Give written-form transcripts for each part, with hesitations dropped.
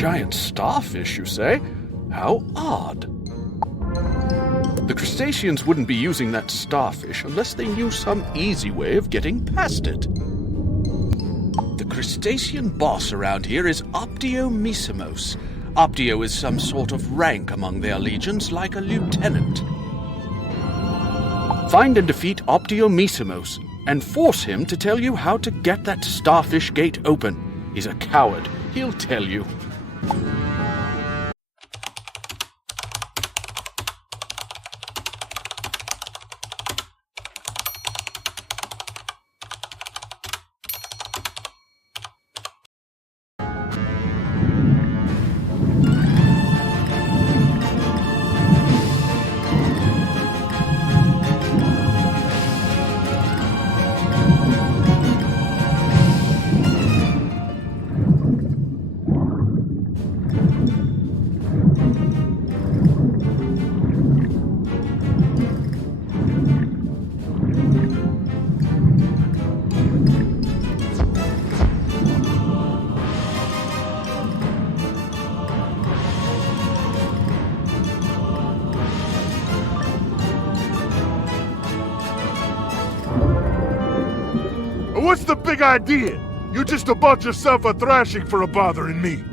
giant starfish, you say? How odd. The crustaceans wouldn't be using that starfish unless they knew some easy way of getting past it. The crustacean boss around here is Optio. Optio is some sort of rank among their legions, like a lieutenant. Find and defeat Optio and force him to tell you how to get that starfish gate open. He's a coward. He'll tell you. What's the big idea? You just about yourself a thrashing for a bothering me.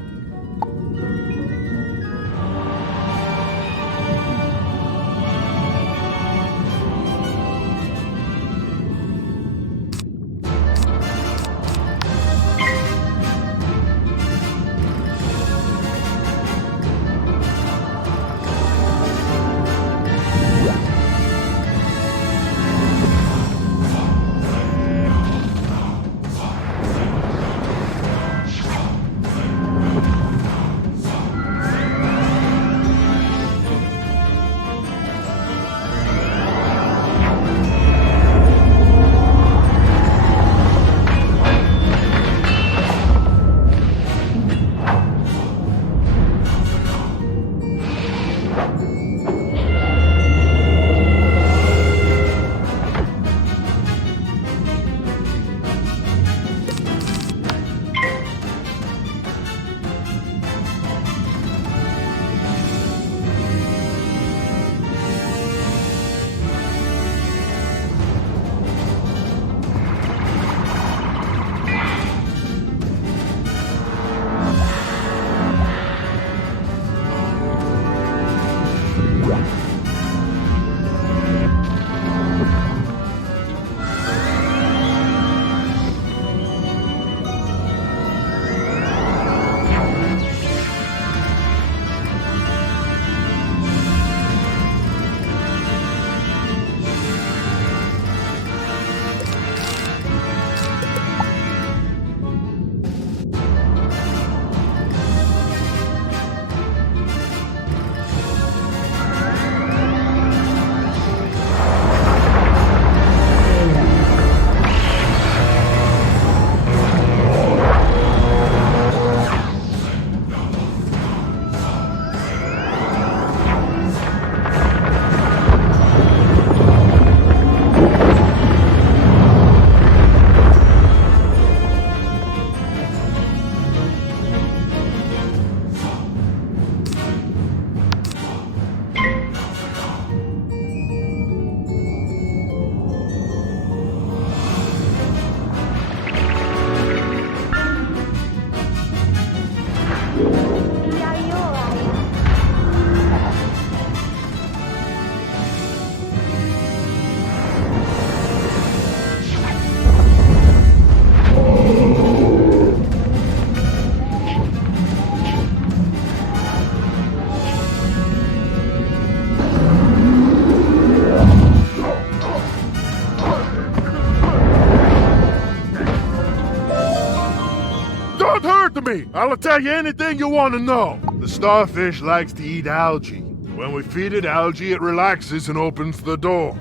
I'll tell you anything you want to know. The starfish likes to eat algae. When we feed it algae, it relaxes and opens the door.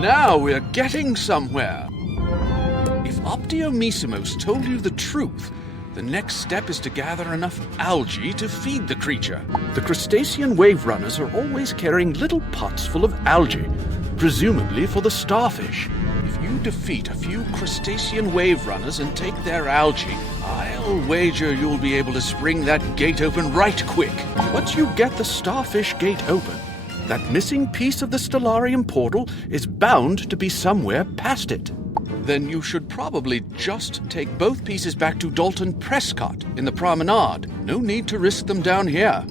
Now we're getting somewhere. If Optiomessimos told you the truth, the next step is to gather enough algae to feed the creature. The crustacean wave runners are always carrying little pots full of algae, presumably for the starfish. If you defeat a few crustacean wave runners and take their algae, I'll wager you'll be able to spring that gate open right quick. Once you get the starfish gate open, that missing piece of the Stellarium portal is bound to be somewhere past it. Then you should probably just take both pieces back to Dalton Prescott in the promenade. No need to risk them down here.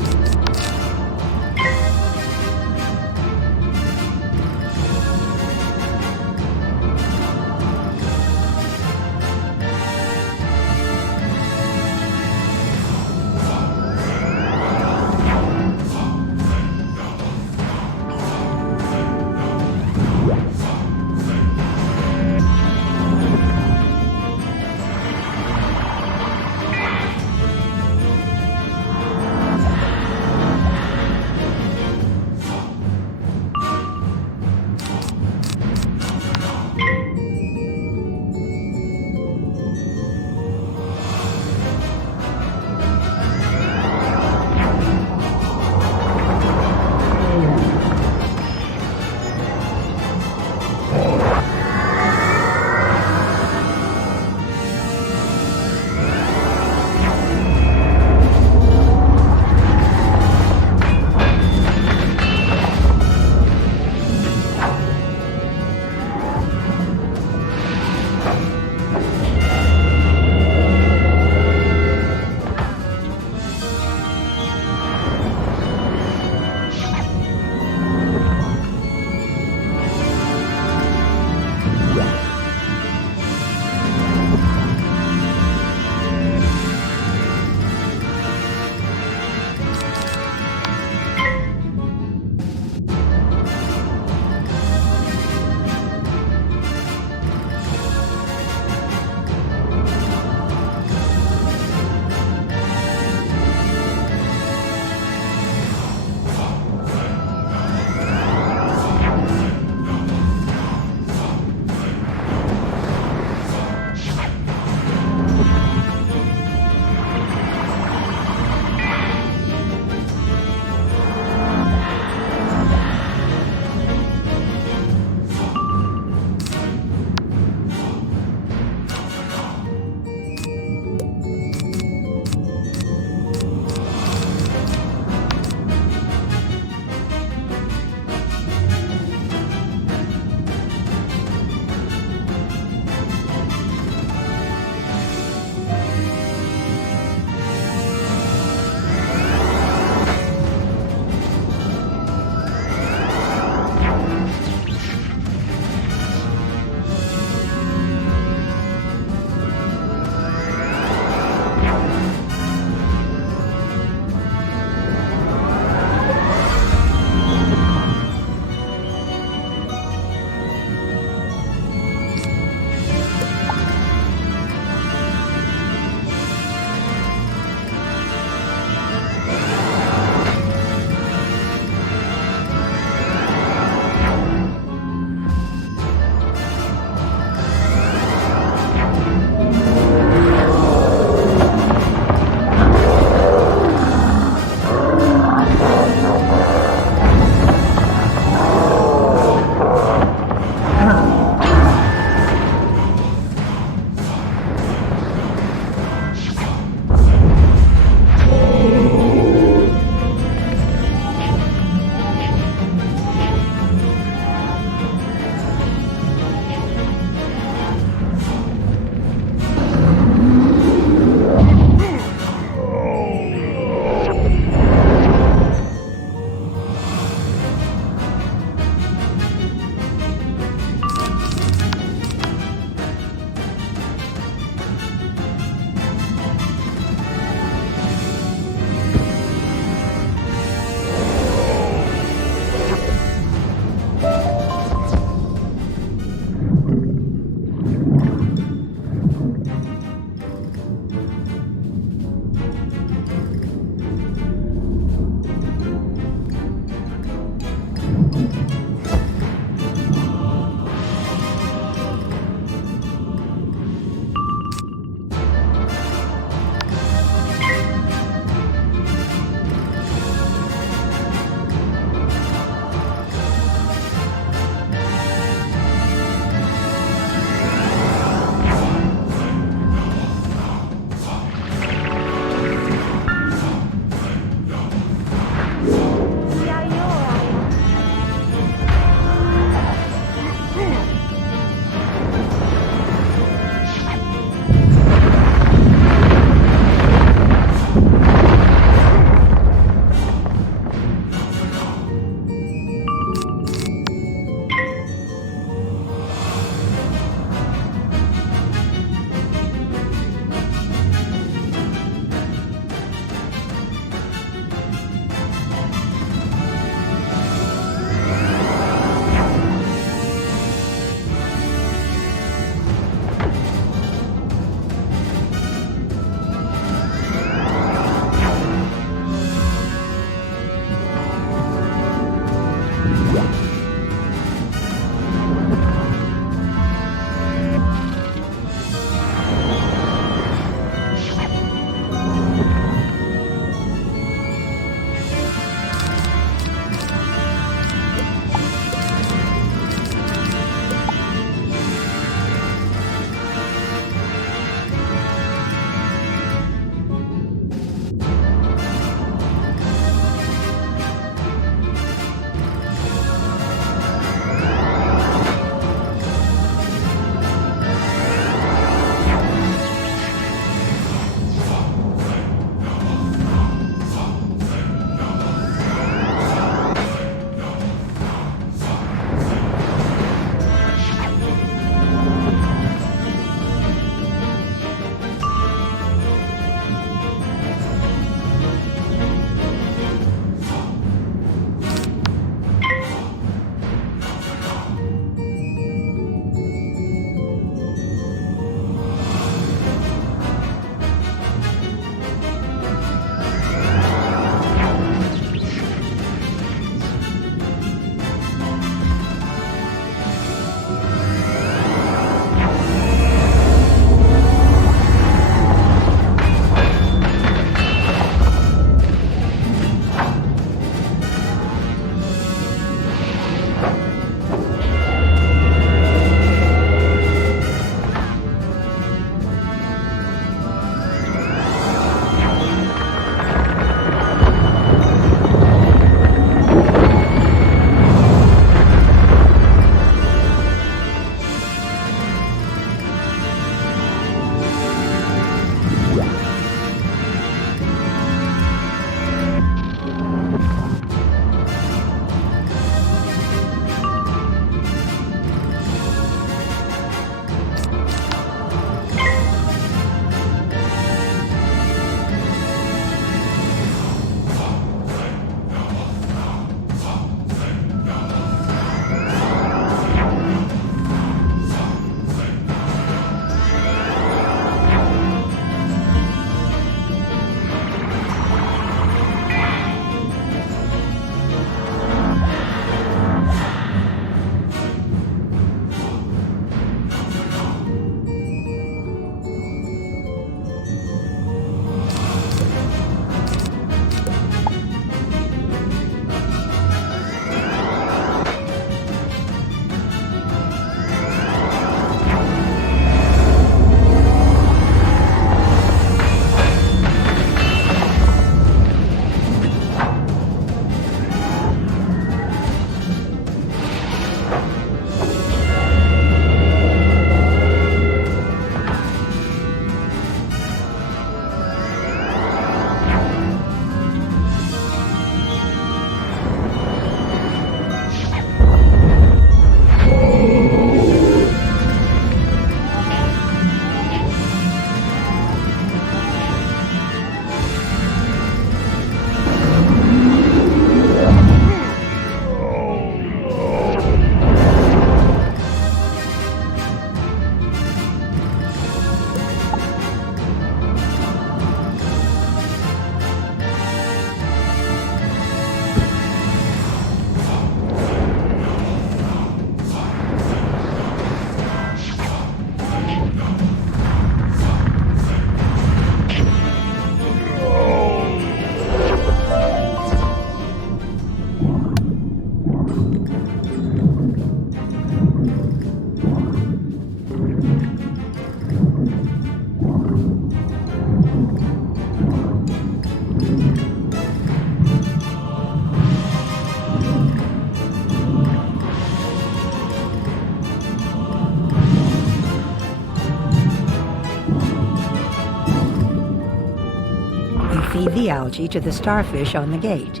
the algae to the starfish on the gate.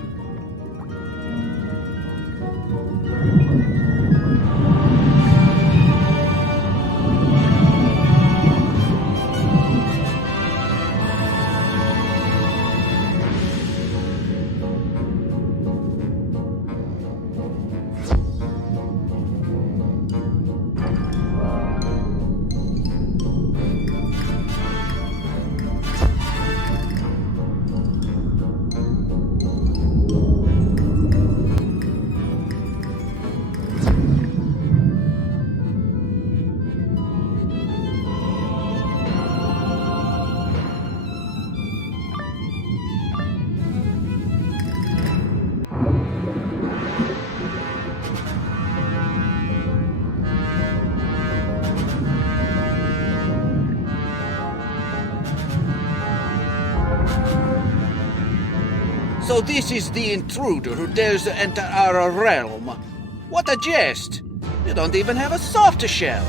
So this is the intruder who dares to enter our realm. What a jest! You don't even have a soft shell.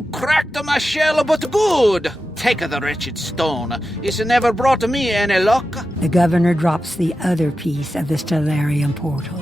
You cracked my shell, but good. Take the wretched stone. It's never brought me any luck. The governor drops the other piece of the stellarium portal.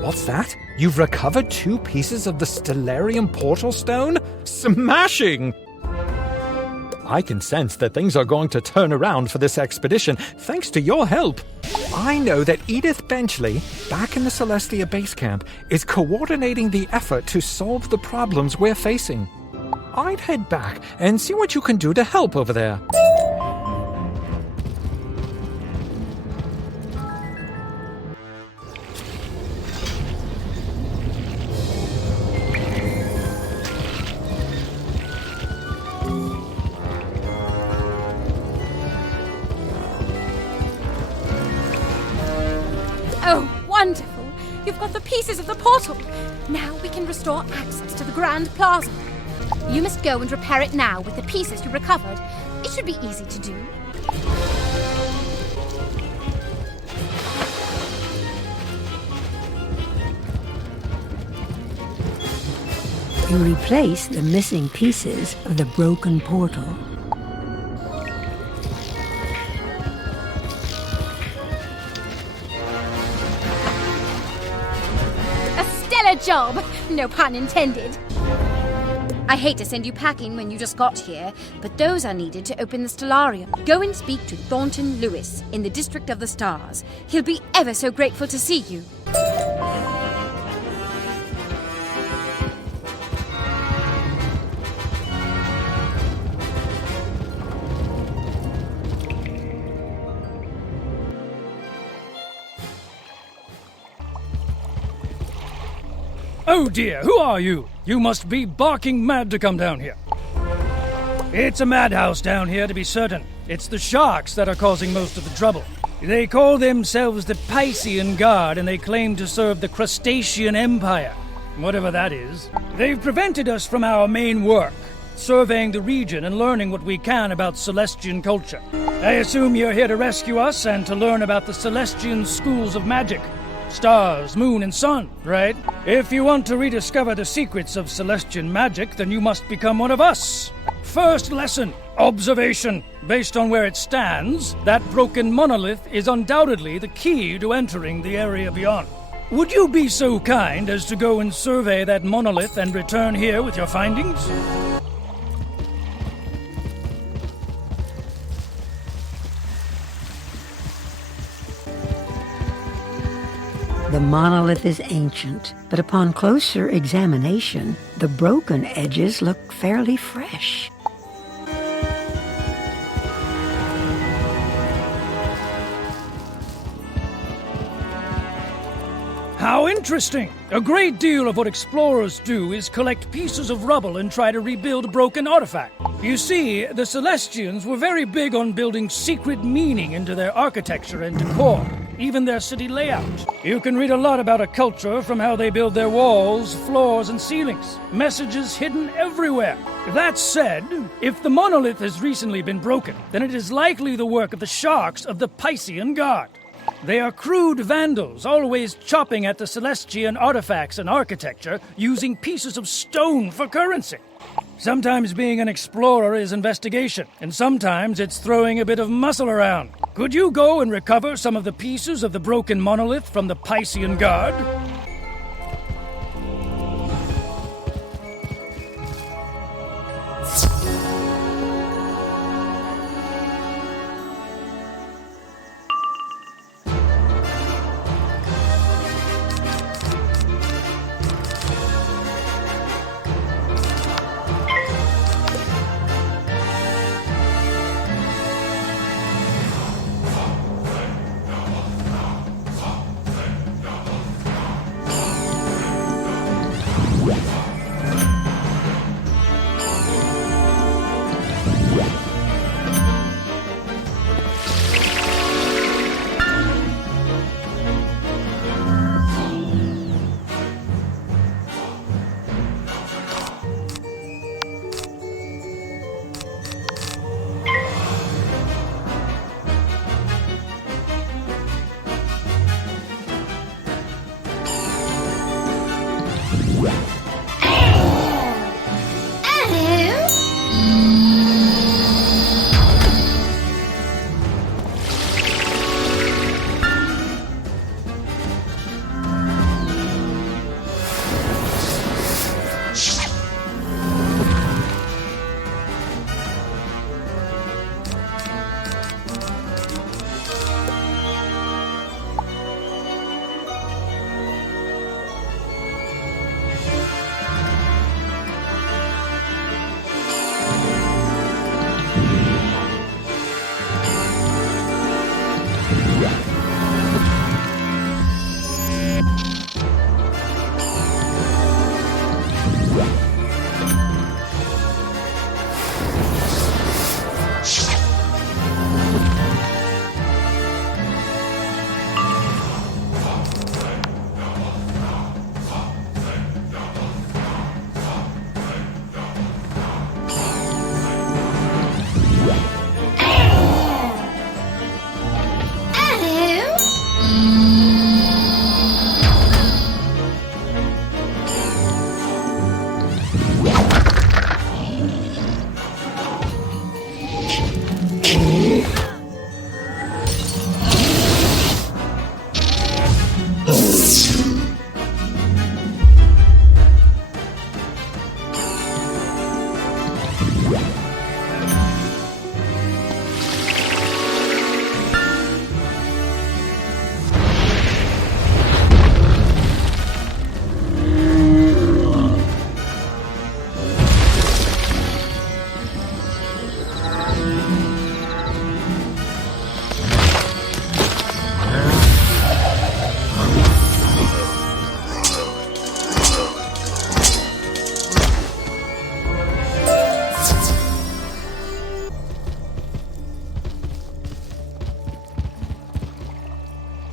What's that? You've recovered 2 pieces of the stellarium portal stone? Smashing! I can sense that things are going to turn around for this expedition, thanks to your help. I know that Edith Benchley, back in the Celestia base camp, is coordinating the effort to solve the problems we're facing. I'd head back and see what you can do to help over there. Oh, wonderful! You've got the pieces of the portal. Now we can restore access to the Grand Plaza. You must go and repair it now with the pieces you recovered. It should be easy to do. You replace the missing pieces of the broken portal. A stellar job! No pun intended. I hate to send you packing when you just got here, but those are needed to open the stellarium. Go and speak to Thornton Lewis in the District of the Stars. He'll be ever so grateful to see you. Oh dear, who are you? You must be barking mad to come down here. It's a madhouse down here, to be certain. It's the sharks that are causing most of the trouble. They call themselves the Piscean Guard, and they claim to serve the Crustacean Empire, whatever that is. They've prevented us from our main work, surveying the region and learning what we can about Celestian culture. I assume you're here to rescue us and to learn about the Celestian schools of magic. Stars, moon, and sun, right? If you want to rediscover the secrets of Celestian magic, then you must become one of us. First lesson, observation. Based on where it stands, that broken monolith is undoubtedly the key to entering the area beyond. Would you be so kind as to go and survey that monolith and return here with your findings? The monolith is ancient, but upon closer examination, the broken edges look fairly fresh. How interesting! A great deal of what explorers do is collect pieces of rubble and try to rebuild broken artifacts. You see, the Celestians were very big on building secret meaning into their architecture and decor, even their city layout. You can read a lot about a culture from how they build their walls, floors, and ceilings. Messages hidden everywhere. That said, if the monolith has recently been broken, then it is likely the work of the sharks of the Piscean Guard. They are crude vandals, always chopping at the Celestian artifacts and architecture, using pieces of stone for currency. Sometimes being an explorer is investigation, and sometimes it's throwing a bit of muscle around. Could you go and recover some of the pieces of the broken monolith from the Piscean Guard?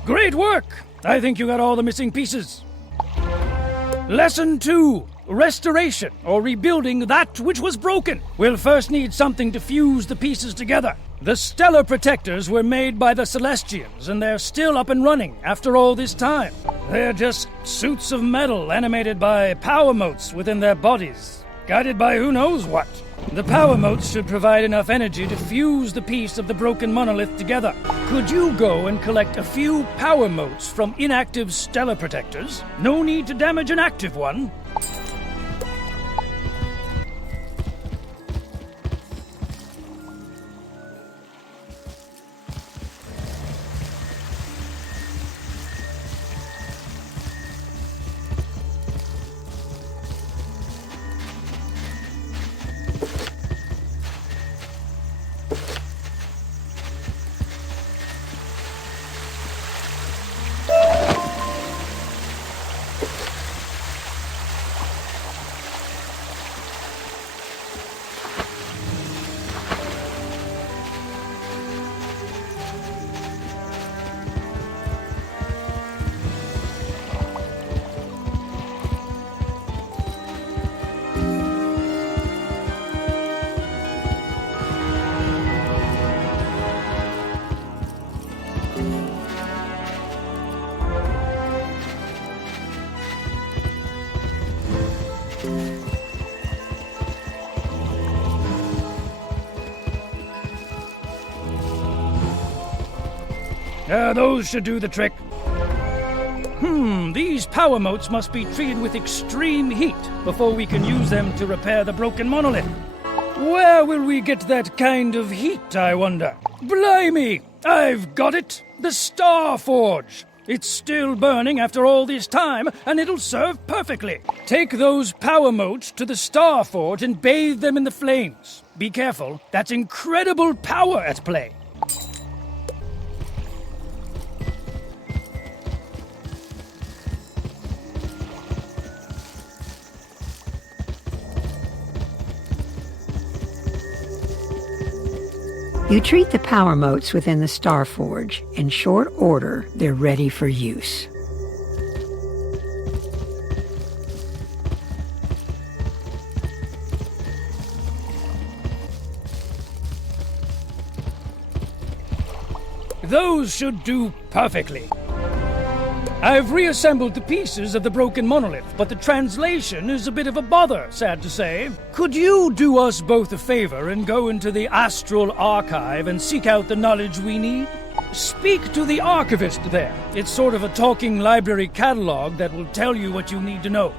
Great work! I think you got all the missing pieces. Lesson 2. Restoration, or rebuilding that which was broken. We'll first need something to fuse the pieces together. The stellar protectors were made by the Celestians, and they're still up and running after all this time. They're just suits of metal animated by power motes within their bodies, guided by who knows what. The power motes should provide enough energy to fuse the piece of the broken monolith together. Could you go and collect a few power motes from inactive stellar protectors? No need to damage an active one. Those should do the trick. These power motes must be treated with extreme heat before we can use them to repair the broken monolith. Where will we get that kind of heat, I wonder? Blimey! I've got it! The Star Forge! It's still burning after all this time, and it'll serve perfectly. Take those power motes to the Star Forge and bathe them in the flames. Be careful, that's incredible power at play. You treat the power motes within the Star Forge. In short order, they're ready for use. Those should do perfectly. I've reassembled the pieces of the broken monolith, but the translation is a bit of a bother, sad to say. Could you do us both a favor and go into the Astral Archive and seek out the knowledge we need? Speak to the archivist there. It's sort of a talking library catalog that will tell you what you need to know.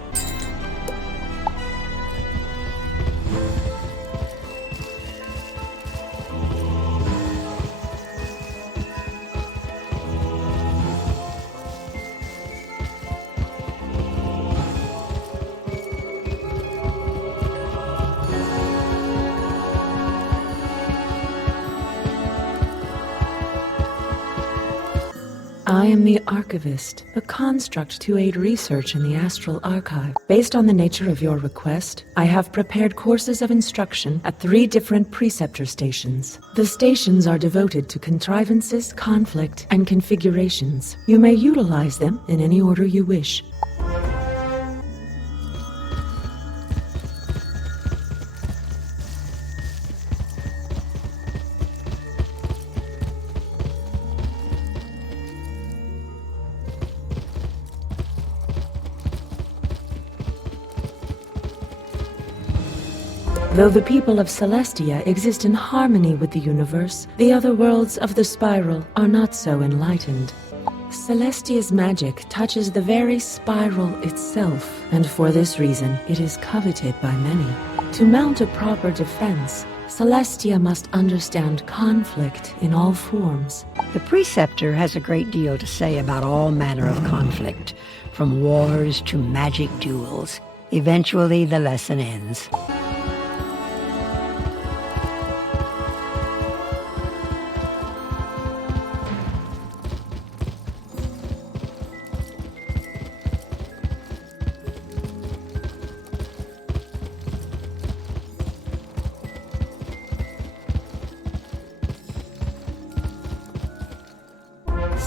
I am the Archivist, a construct to aid research in the Astral Archive. Based on the nature of your request, I have prepared courses of instruction at 3 different preceptor stations. The stations are devoted to contrivances, conflict, and configurations. You may utilize them in any order you wish. Though the people of Celestia exist in harmony with the universe, the other worlds of the spiral are not so enlightened. Celestia's magic touches the very spiral itself, and for this reason it is coveted by many. To mount a proper defense, Celestia must understand conflict in all forms. The preceptor has a great deal to say about all manner of conflict, from wars to magic duels. Eventually the lesson ends.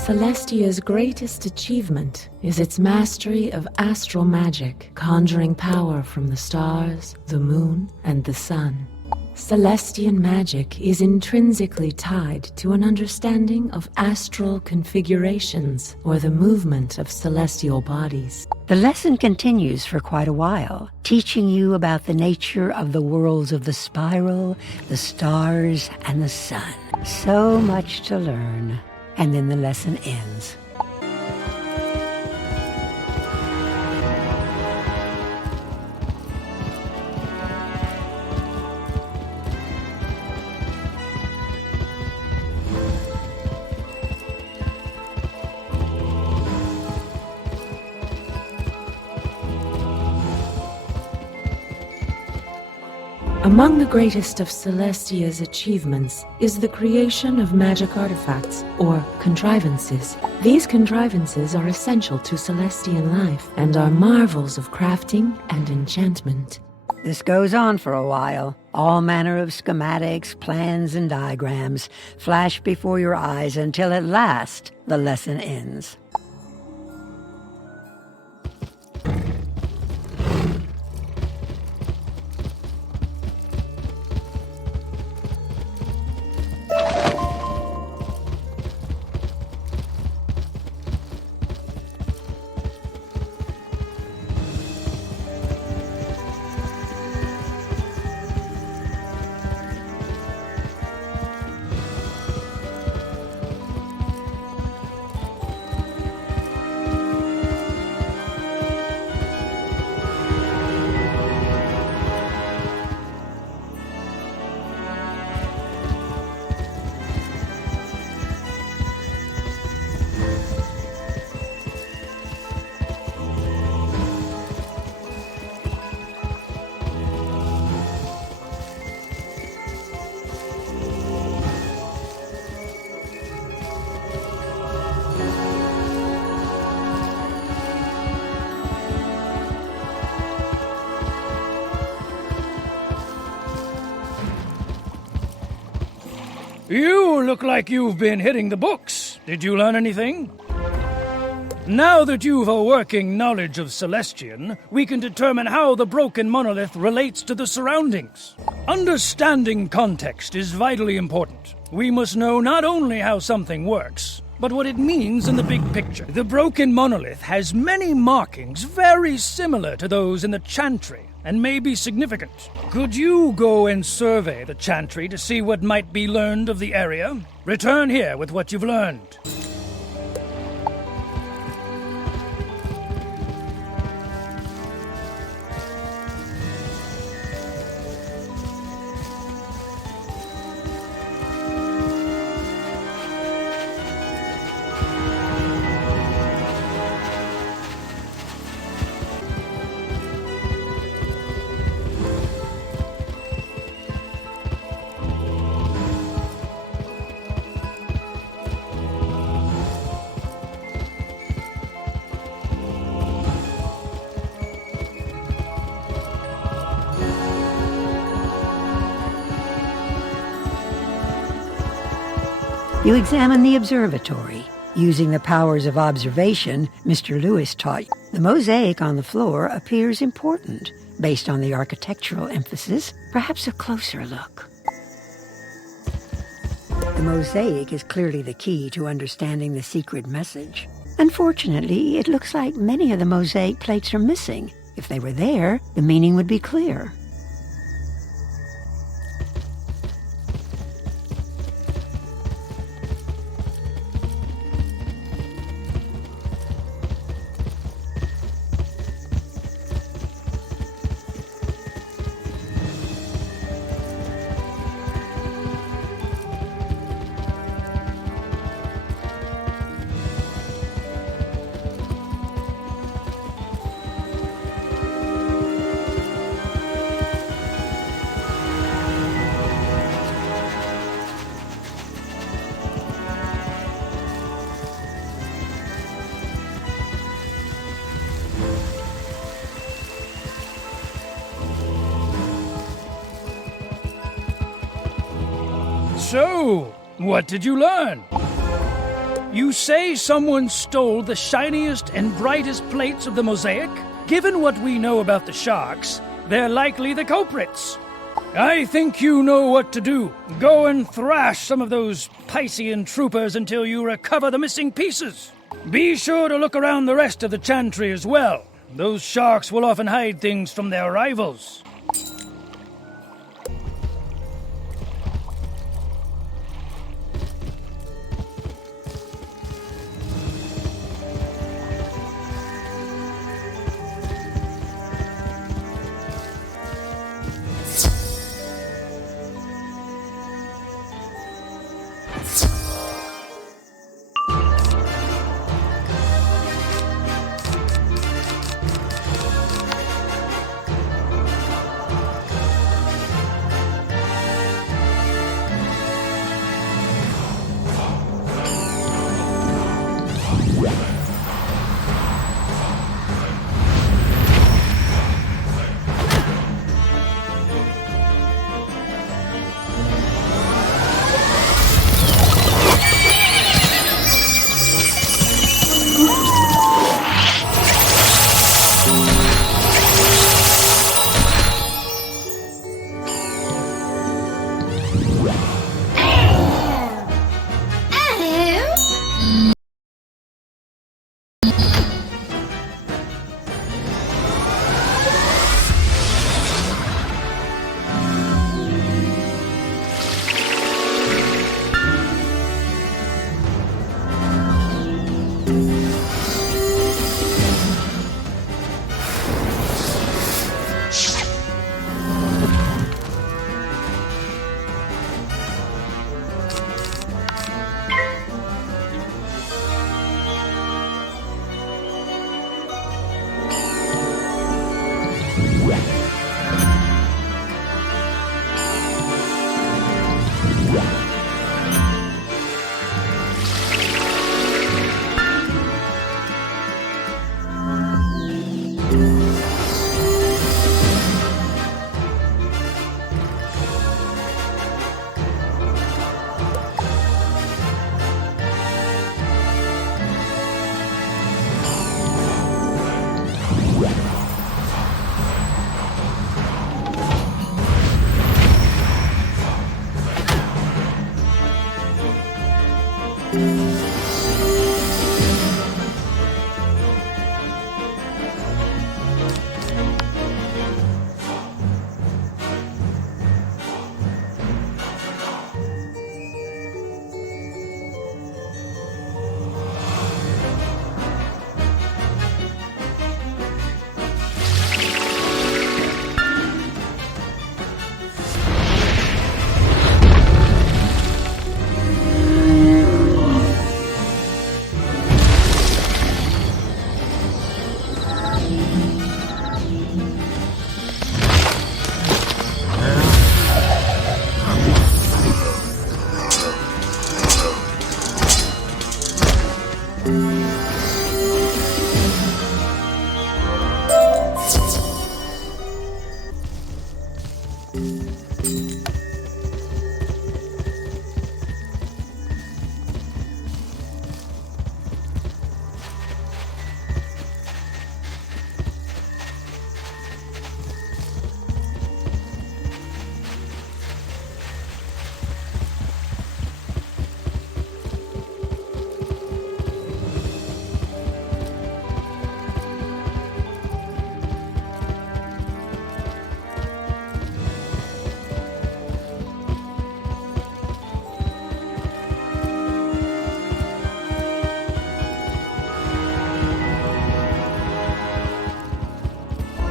Celestia's greatest achievement is its mastery of astral magic, conjuring power from the stars, the moon, and the sun. Celestian magic is intrinsically tied to an understanding of astral configurations, or the movement of celestial bodies. The lesson continues for quite a while, teaching you about the nature of the worlds of the spiral, the stars, and the sun. So much to learn. And then the lesson ends. Among the greatest of Celestia's achievements is the creation of magic artifacts, or contrivances. These contrivances are essential to Celestian life and are marvels of crafting and enchantment. This goes on for a while. All manner of schematics, plans, and diagrams flash before your eyes until at last the lesson ends. You look like you've been hitting the books. Did you learn anything? Now that you've a working knowledge of Celestian, we can determine how the broken monolith relates to the surroundings. Understanding context is vitally important. We must know not only how something works, but what it means in the big picture. The broken monolith has many markings very similar to those in the chantry, and may be significant. Could you go and survey the chantry to see what might be learned of the area? Return here with what you've learned. You examine the observatory. Using the powers of observation Mr. Lewis taught you, the mosaic on the floor appears important. Based on the architectural emphasis, perhaps a closer look. The mosaic is clearly the key to understanding the secret message. Unfortunately, it looks like many of the mosaic plates are missing. If they were there, the meaning would be clear. So, what did you learn? You say someone stole the shiniest and brightest plates of the mosaic? Given what we know about the sharks, they're likely the culprits. I think you know what to do. Go and thrash some of those Piscean troopers until you recover the missing pieces. Be sure to look around the rest of the chantry as well. Those sharks will often hide things from their rivals.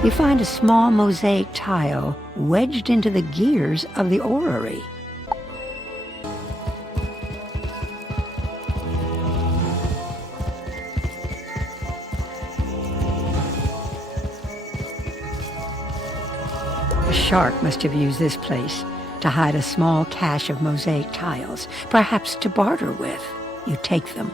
You find a small mosaic tile wedged into the gears of the orrery. A shark must have used this place to hide a small cache of mosaic tiles, perhaps to barter with. You take them.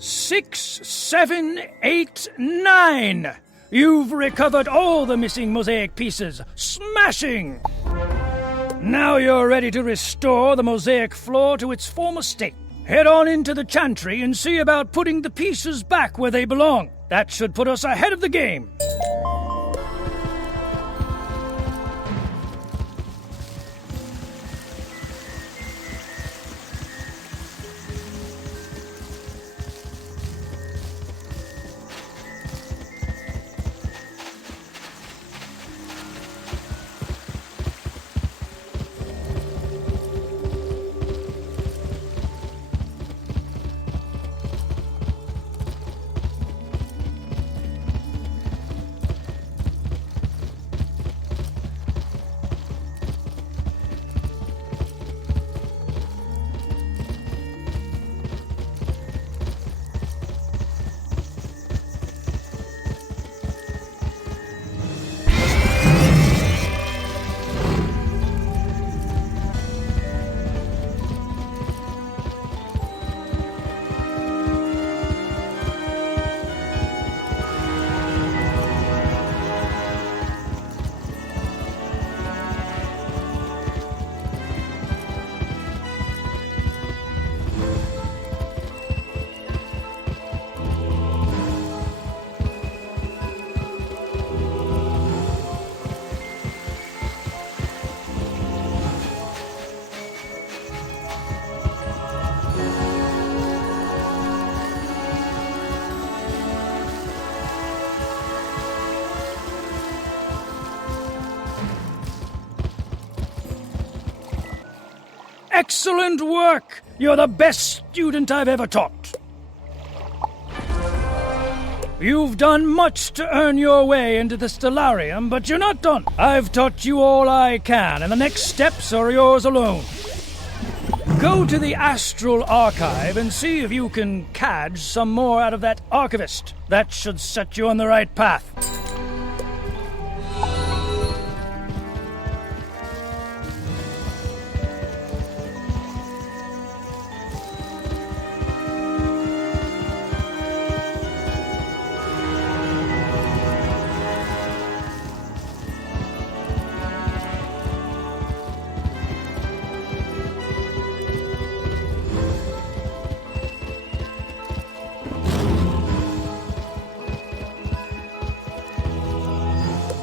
Six, 7, 8, 9! You've recovered all the missing mosaic pieces. Smashing! Now you're ready to restore the mosaic floor to its former state. Head on into the chantry and see about putting the pieces back where they belong. That should put us ahead of the game. Excellent work! You're the best student I've ever taught. You've done much to earn your way into the Stellarium, but you're not done. I've taught you all I can, and the next steps are yours alone. Go to the Astral Archive and see if you can cadge some more out of that archivist. That should set you on the right path.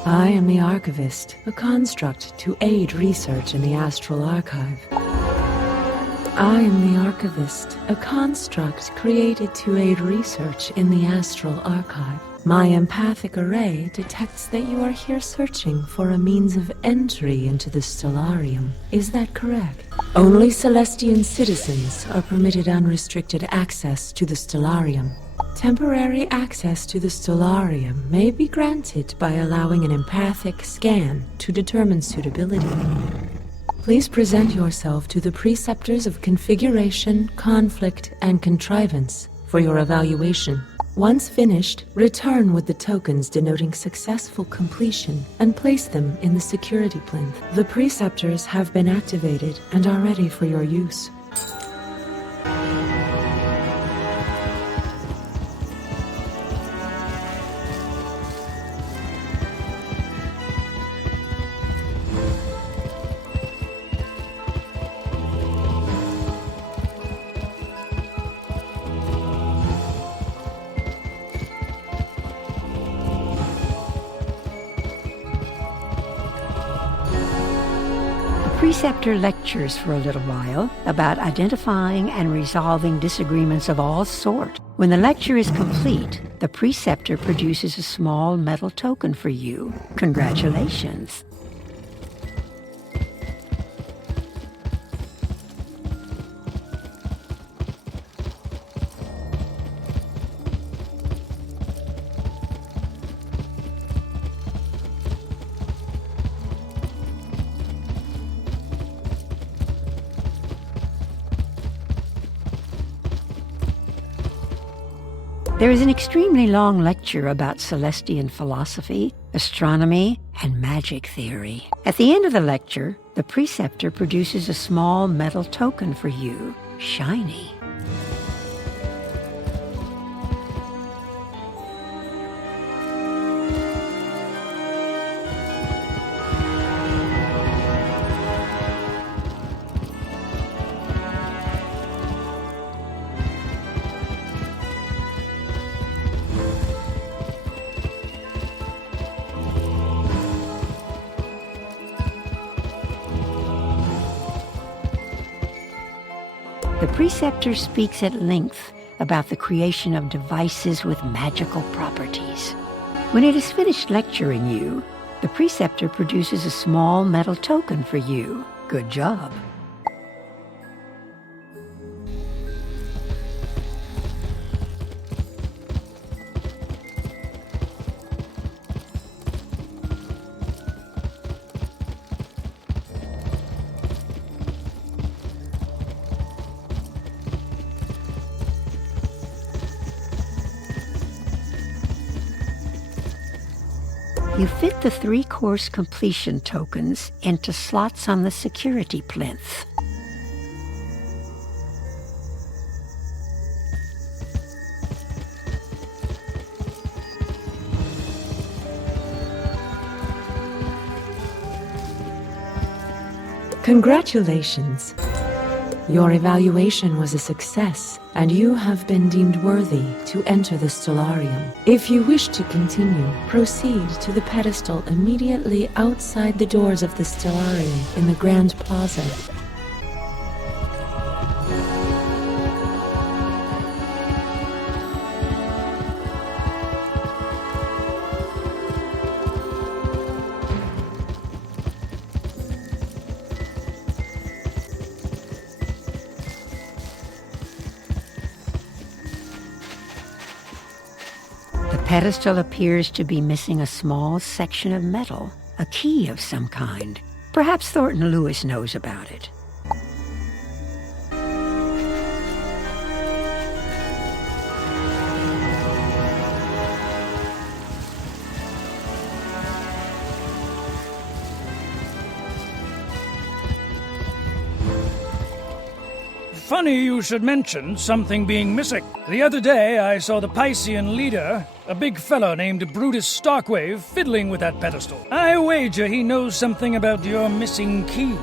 I am the Archivist, a construct to aid research in the Astral Archive. I am the Archivist, a construct created to aid research in the Astral Archive. My empathic array detects that you are here searching for a means of entry into the Stellarium. Is that correct? Only Celestian citizens are permitted unrestricted access to the Stellarium. Temporary access to the Stellarium may be granted by allowing an empathic scan to determine suitability. Please present yourself to the preceptors of configuration, conflict, and contrivance for your evaluation. Once finished, return with the tokens denoting successful completion and place them in the security plinth. The preceptors have been activated and are ready for your use. Preceptor lectures for a little while about identifying and resolving disagreements of all sorts. When the lecture is complete, the preceptor produces a small metal token for you. Congratulations. There is an extremely long lecture about Celestian philosophy, astronomy, and magic theory. At the end of the lecture, the preceptor produces a small metal token for you, shiny. The preceptor speaks at length about the creation of devices with magical properties. When it is finished lecturing you, the preceptor produces a small metal token for you. Good job. You fit the 3-course completion tokens into slots on the security plinth. Congratulations! Your evaluation was a success, and you have been deemed worthy to enter the Stellarium. If you wish to continue, proceed to the pedestal immediately outside the doors of the Stellarium in the Grand Plaza. The pedestal appears to be missing a small section of metal, a key of some kind. Perhaps Thornton Lewis knows about it. Funny you should mention something being missing. The other day I saw the Piscean leader, a big fellow named Brutus Starkwave, fiddling with that pedestal. I wager he knows something about your missing key.